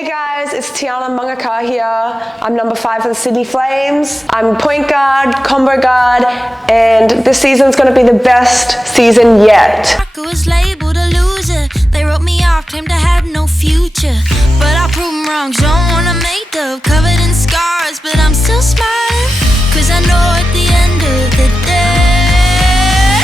Hey guys, it's Tiana Mangakahia. I'm number 5 for the Sydney Flames. I'm point guard, combo guard, and this season's gonna be the best season yet. I was labeled a loser. They wrote me off, claimed I had no future. But I proved them wrong, don't wanna make up. Covered in scars, but I'm still smiling. Cause I know at the end of the day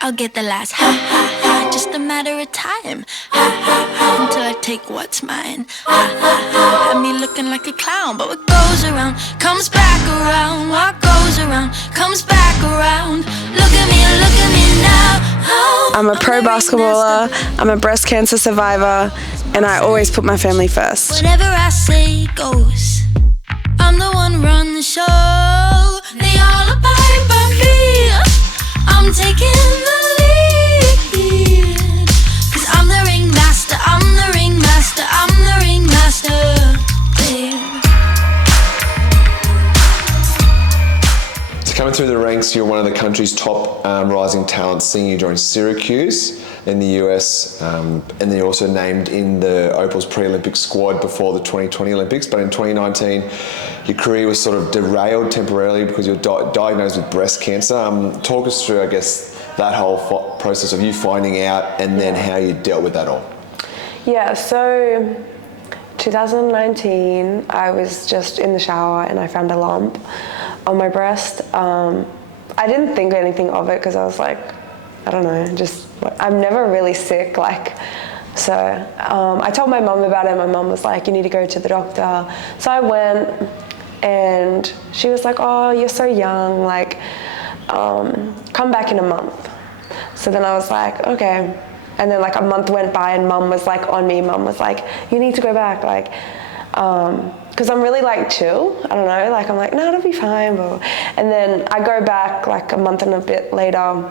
I'll get the last ha ha ha, just a matter of time. Ha ha ha, until I take what's mine. Ha ha ha, had me looking like a clown. But what goes around comes back around. What goes around comes back around. Look at me now. Oh, I'm a pro basketballer, I'm a breast cancer survivor, and I always put my family first. Whatever I say goes. I'm the one run the show. They all abide by me. I'm taking the lead. Cause I'm the ringmaster, I'm the ringmaster, I'm the ringmaster, babe. So coming through the ranks, you're one of the country's top rising talents, seeing you join Syracuse in the US, and then you're also named in the Opal's pre-Olympic squad before the 2020 Olympics. But in 2019, your career was sort of derailed temporarily because you were diagnosed with breast cancer. Talk us through, I guess, that whole process of you finding out and then how you dealt with that all. Yeah, so 2019, I was just in the shower and I found a lump on my breast. I didn't think anything of it because I was like, I don't know, just, I'm never really sick, so I told my mum about it. My mum was like, you need to go to the doctor. So I went and she was like, oh, you're so young, come back in a month. So then I was like, okay. And then a month went by and mum was on me. Mum was like, you need to go back, because I'm really chill. I don't know, I'm like, no, it'll be fine. And then I go back a month and a bit later,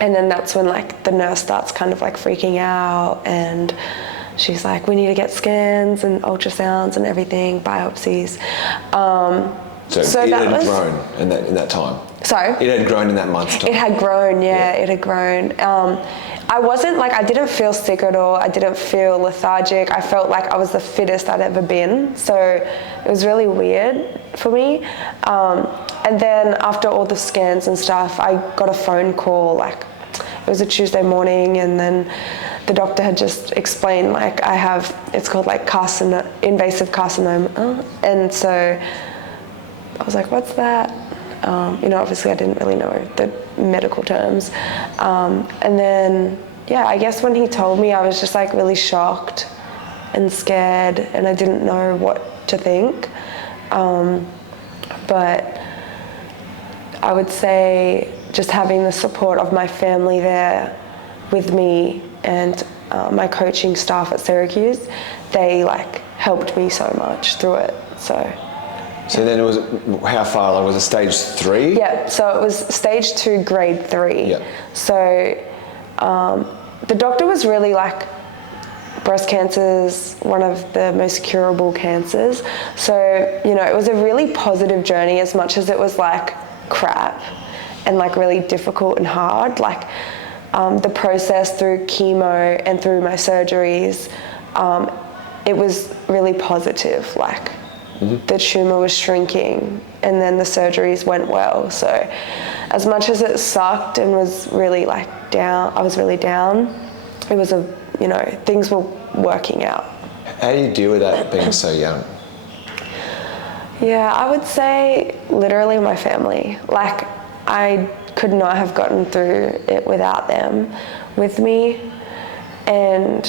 and then that's when the nurse starts kind of freaking out, and she's like, we need to get scans and ultrasounds and everything, biopsies. So it had grown in that time? Sorry? It had grown in that month's time? It had grown, yeah. It had grown. I wasn't I didn't feel sick at all. I didn't feel lethargic. I felt like I was the fittest I'd ever been. So it was really weird for me. And then after all the scans and stuff, I got a phone call, it was a Tuesday morning, and then the doctor had just explained, I have, it's called invasive carcinoma. And so I was like, what's that? Obviously I didn't really know the medical terms. And then, I guess when he told me, I was just really shocked and scared, and I didn't know what to think. But I would say just having the support of my family there with me and my coaching staff at Syracuse, they helped me so much through it. So then it was, how far? Was it stage 3? Yeah, so it was stage 2, grade 3. Yeah. So the doctor was really breast cancer's one of the most curable cancers. So, it was a really positive journey, as much as it was crap and really difficult and hard. The process through chemo and through my surgeries, it was really positive. The tumour was shrinking, and then the surgeries went well. So as much as it sucked and was really down, I was really down, it was things were working out. How do you deal with that being so young? Yeah, I would say literally my family. I could not have gotten through it without them with me. And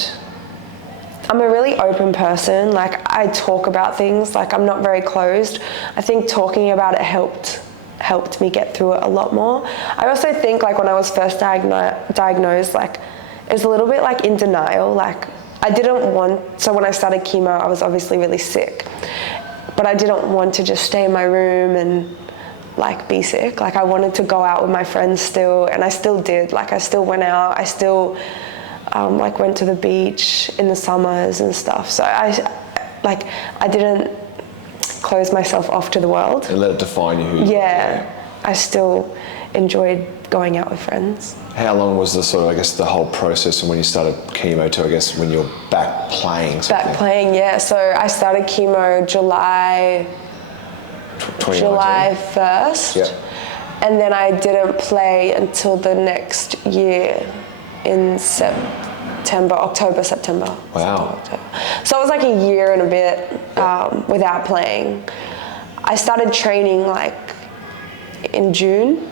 I'm a really open person. I talk about things. I'm not very closed. I think talking about it helped me get through it a lot more. I also think when I was first diagnosed, it was a little bit in denial. I didn't want, so when I started chemo, I was obviously really sick, but I didn't want to just stay in my room and be sick. I wanted to go out with my friends still, and I still did. I still went out. I still went to the beach in the summers and stuff. So I didn't close myself off to the world. And let it define you. Yeah. I still, enjoyed going out with friends. How long was the sort of, I guess, the whole process from when you started chemo to, I guess, when you're back playing? Back playing, yeah. So I started chemo July 1st. Yep. And then I didn't play until the next year in October, September. Wow. So it was like a year and a bit without playing. I started training like in June,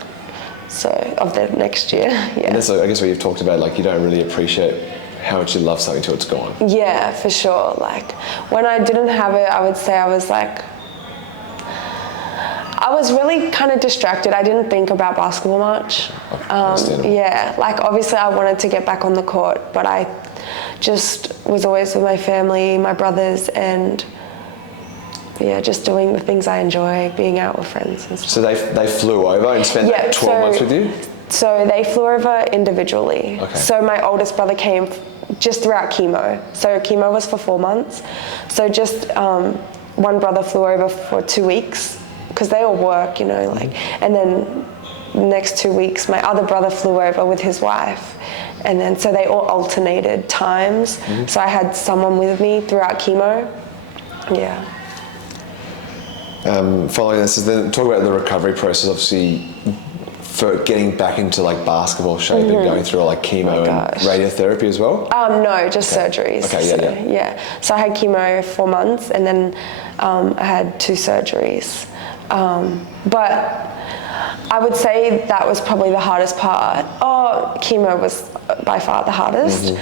so of the next year. Yeah. And that's, I guess, what you've talked about, like you don't really appreciate how much you love something till it's gone. Yeah, for sure. Like when I didn't have it, I would say I was really kind of distracted. I didn't think about basketball much. Yeah, like obviously I wanted to get back on the court, but I just was always with my family, my brothers, and yeah, just doing the things I enjoy, being out with friends and stuff. So they flew over and spent 12 months with you? So they flew over individually. Okay. So my oldest brother came just throughout chemo. So chemo was for 4 months. So just one brother flew over for 2 weeks because they all work, you know, like, and then the next 2 weeks my other brother flew over with his wife. And then so they all alternated times. So I had someone with me throughout chemo. Yeah. Following this, then talk about the recovery process, obviously, for getting back into like basketball shape and going through all like chemo and radiotherapy as well? No, just surgeries. Okay, yeah. So I had chemo 4 months and then I had 2 surgeries. But I would say that was probably the hardest part. Chemo was by far the hardest,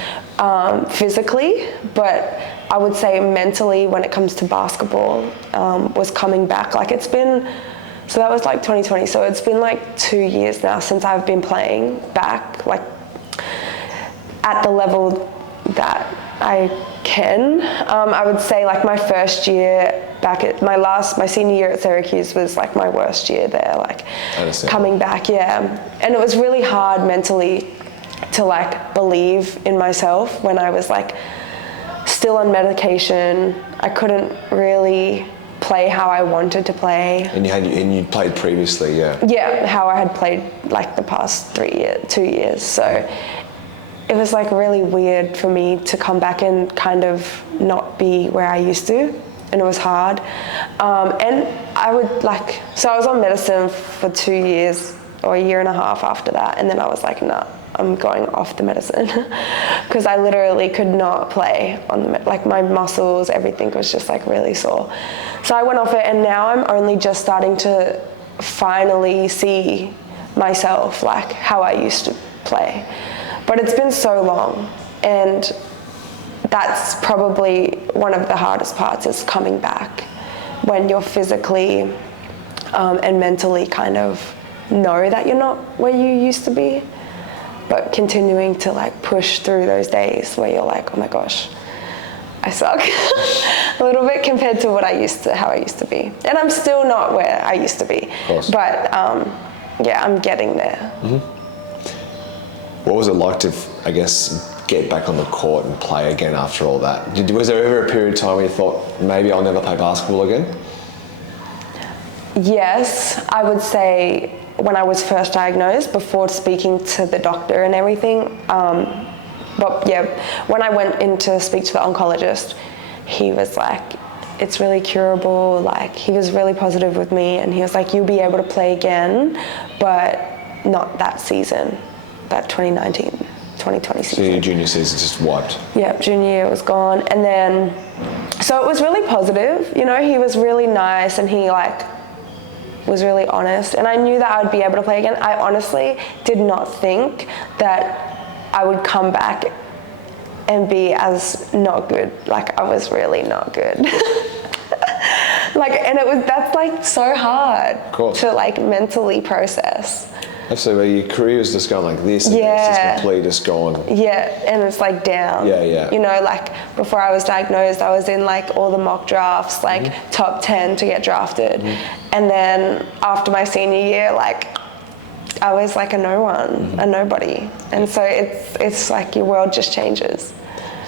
physically, but I would say mentally when it comes to basketball, was coming back. Like it's been, so that was like 2020, so it's been like 2 years now since I've been playing back, like at the level that I can. I would say like my first year back at my senior year at Syracuse was like my worst year there, like coming back, and it was really hard mentally to like believe in myself when I was like still on medication. I couldn't really play how I wanted to play. And you played previously, yeah. Yeah, how I had played like the past 2 years. So it was like really weird for me to come back and kind of not be where I used to, and it was hard. And I would like, so I was on medicine for 2 years or a year and a half after that, and then I was like, nah, I'm going off the medicine because I literally could not play on the like my muscles, everything was just like really sore. So I went off it, and now I'm only just starting to finally see myself like how I used to play. But it's been so long, and that's probably one of the hardest parts, is coming back when you're physically and mentally kind of know that you're not where you used to be, but continuing to like push through those days where you're like, oh my gosh, I suck a little bit compared to how I used to be. And I'm still not where I used to be, but yeah, I'm getting there. What was it like to, I guess, get back on the court and play again after all that? Was there ever a period of time where you thought, maybe I'll never play basketball again? Yes, I would say when I was first diagnosed, before speaking to the doctor and everything. But yeah, when I went in to speak to the oncologist, he was like, it's really curable. Like, he was really positive with me, and he was like, you'll be able to play again, but not that season, that 2019-2020 season. So your junior season just wiped? Yeah, junior year was gone. And then, so it was really positive, you know, he was really nice, and he like was really honest, and I knew that I would be able to play again. I honestly did not think that I would come back and be as not good. Like, I was really not good. Like, and that's like so hard to like mentally process. Absolutely, your career is just going like this, and it's just completely just gone. Yeah, and it's like down. Yeah. You know, like before I was diagnosed, I was in like all the mock drafts, like top 10 to get drafted. And then after my senior year, like I was like a no one, a nobody. And so it's like your world just changes.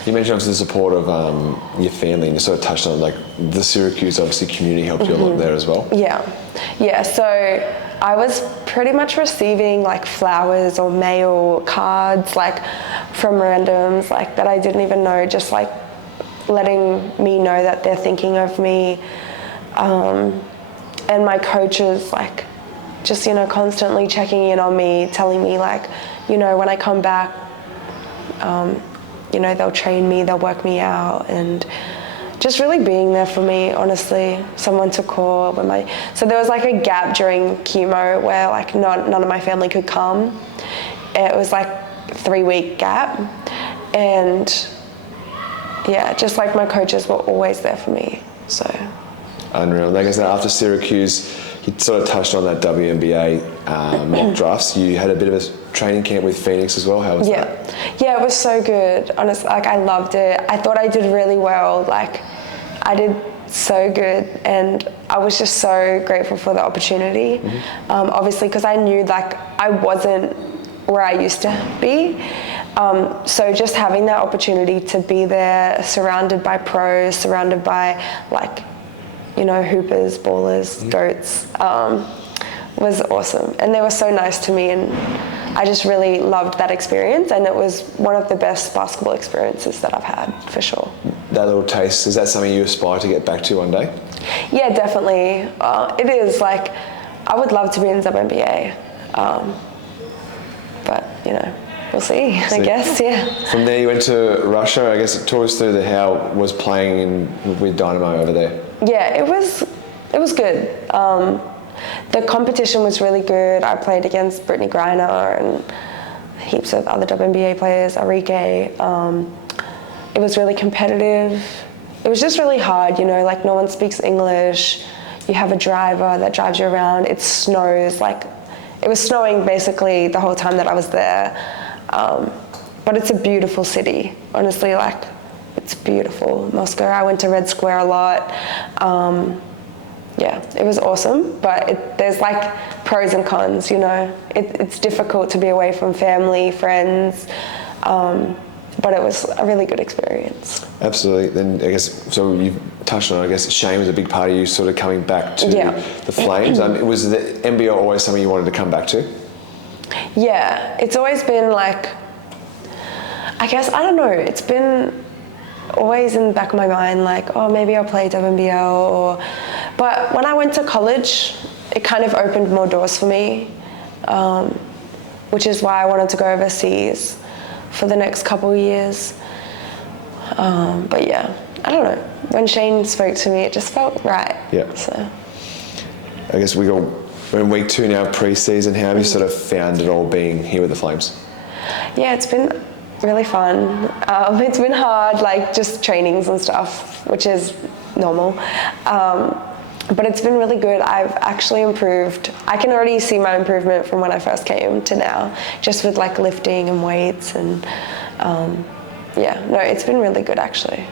You mentioned obviously the support of your family, and you sort of touched on like the Syracuse obviously community helped you a lot there as well. Yeah. So I was pretty much receiving like flowers or mail, cards, like from randoms, like that I didn't even know, just like letting me know that they're thinking of me. And my coaches, like, just, you know, constantly checking in on me, telling me like, you know, when I come back, you know, they'll train me, they'll work me out, and just really being there for me, honestly. Someone to call when so there was like a gap during chemo where like none of my family could come. It was like a 3-week gap, and yeah, just like my coaches were always there for me, so. Unreal. Like I said, after Syracuse, you sort of touched on that WNBA mock drafts. You had a bit of a training camp with Phoenix as well. How was that? Yeah, it was so good. Honestly, like I loved it. I thought I did really well. Like I did so good, and I was just so grateful for the opportunity. Obviously, because I knew like I wasn't where I used to be. So just having that opportunity to be there, surrounded by pros, surrounded by like, you know, hoopers, ballers, goats, was awesome. And they were so nice to me, and I just really loved that experience, and it was one of the best basketball experiences that I've had, for sure. That little taste, is that something you aspire to get back to one day? Yeah, definitely. It is, like, I would love to be in WNBA, but, you know, we'll see, I guess, yeah. From there you went to Russia. I guess talk us through how was playing with Dynamo over there. Yeah, it was good. The competition was really good. I played against Brittany Griner and heaps of other WNBA players, Arike. It was really competitive. It was just really hard, you know, like no one speaks English. You have a driver that drives you around. It snows, like it was snowing basically the whole time that I was there. But it's a beautiful city, honestly, like it's beautiful. Moscow, I went to Red Square a lot. Yeah, it was awesome, but there's like pros and cons, you know. It's difficult to be away from family, friends, but it was a really good experience. Absolutely. Then I guess, so you touched on, I guess shame was a big part of you sort of coming back to the Flames. Was the NBL always something you wanted to come back to? Yeah, it's always been like, I guess, I don't know, it's been always in the back of my mind, like, oh, maybe I'll play WNBL, but when I went to college, it kind of opened more doors for me, which is why I wanted to go overseas for the next couple of years. But yeah, I don't know. When Shane spoke to me, it just felt right. Yeah. So I guess we're in week 2 now, pre-season. How have you sort of found it all being here with the Flames? Yeah, it's been really fun. It's been hard, like just trainings and stuff, which is normal. But it's been really good. I've actually improved. I can already see my improvement from when I first came to now, just with like lifting and weights and yeah, no, it's been really good actually.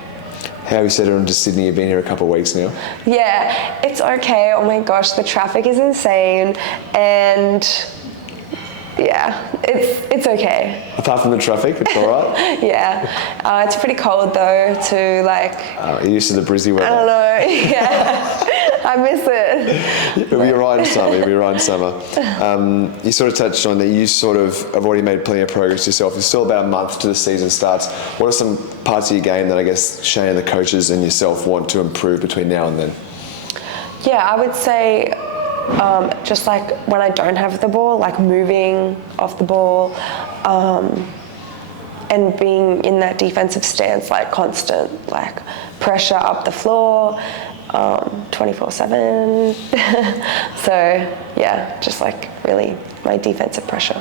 How have you settled into Sydney? You've been here a couple of weeks now. Yeah, it's okay. Oh my gosh, the traffic is insane, and yeah, it's okay. Apart from the traffic, it's all right? Yeah, it's pretty cold though to like... You're used to the Brizzy weather. I don't know, yeah. I miss it. You'll be right in summer, You sort of touched on that you sort of have already made plenty of progress yourself. It's still about a month to the season starts. What are some parts of your game that I guess Shane and the coaches and yourself want to improve between now and then? Yeah, I would say just like when I don't have the ball, like moving off the ball, and being in that defensive stance, like constant, like pressure up the floor, 24/7. So yeah, just like really my defensive pressure.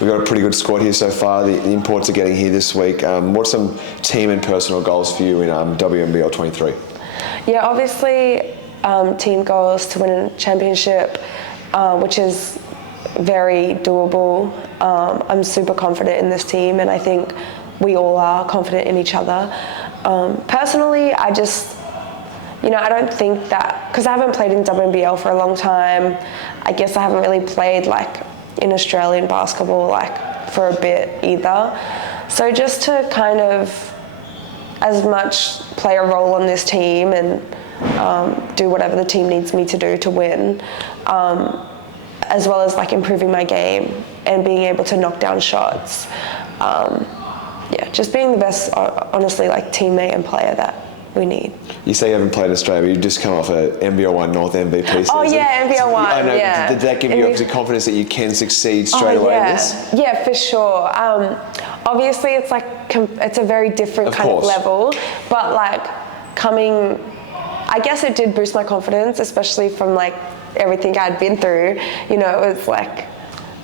We've got a pretty good squad here so far. The imports are getting here this week. What are some team and personal goals for you in WNBL 23? Yeah, obviously team goals to win a championship, which is very doable. I'm super confident in this team, and I think we all are confident in each other. Personally, I just, you know, I don't think that, because I haven't played in WNBL for a long time, I guess I haven't really played like in Australian basketball like for a bit either. So just to kind of as much play a role on this team and do whatever the team needs me to do to win. as well as like improving my game and being able to knock down shots. Yeah, just being the best, honestly, like teammate and player that we need. You say you haven't played Australia, but you've just come off a NBL1 North MVP season. Oh yeah, NBL1. I know. Yeah. Did that give you obviously confidence that you can succeed straight away in this? Yeah, for sure. Obviously, it's like it's a very different kind of level, but like coming, I guess it did boost my confidence, especially from like everything I'd been through. You know, it was like,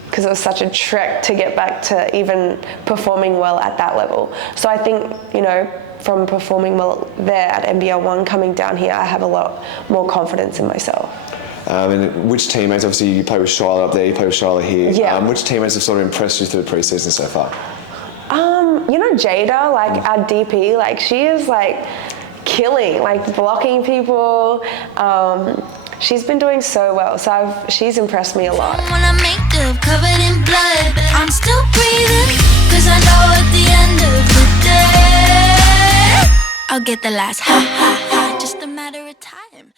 because it was such a trek to get back to even performing well at that level. So I think, you know, from performing well there at NBL1, coming down here, I have a lot more confidence in myself. And which teammates, obviously you play with Shyla up there, you play with Shyla here. Yeah. Which teammates have sort of impressed you through the pre-season so far? You know, Jada, like our DP, like she is like killing, like blocking people. She's been doing so well, so she's impressed me a lot. When I make up covered in blood, but I'm still breathing, 'cause I know at the end of the day I'll get the last ha ha ha, just a matter of time.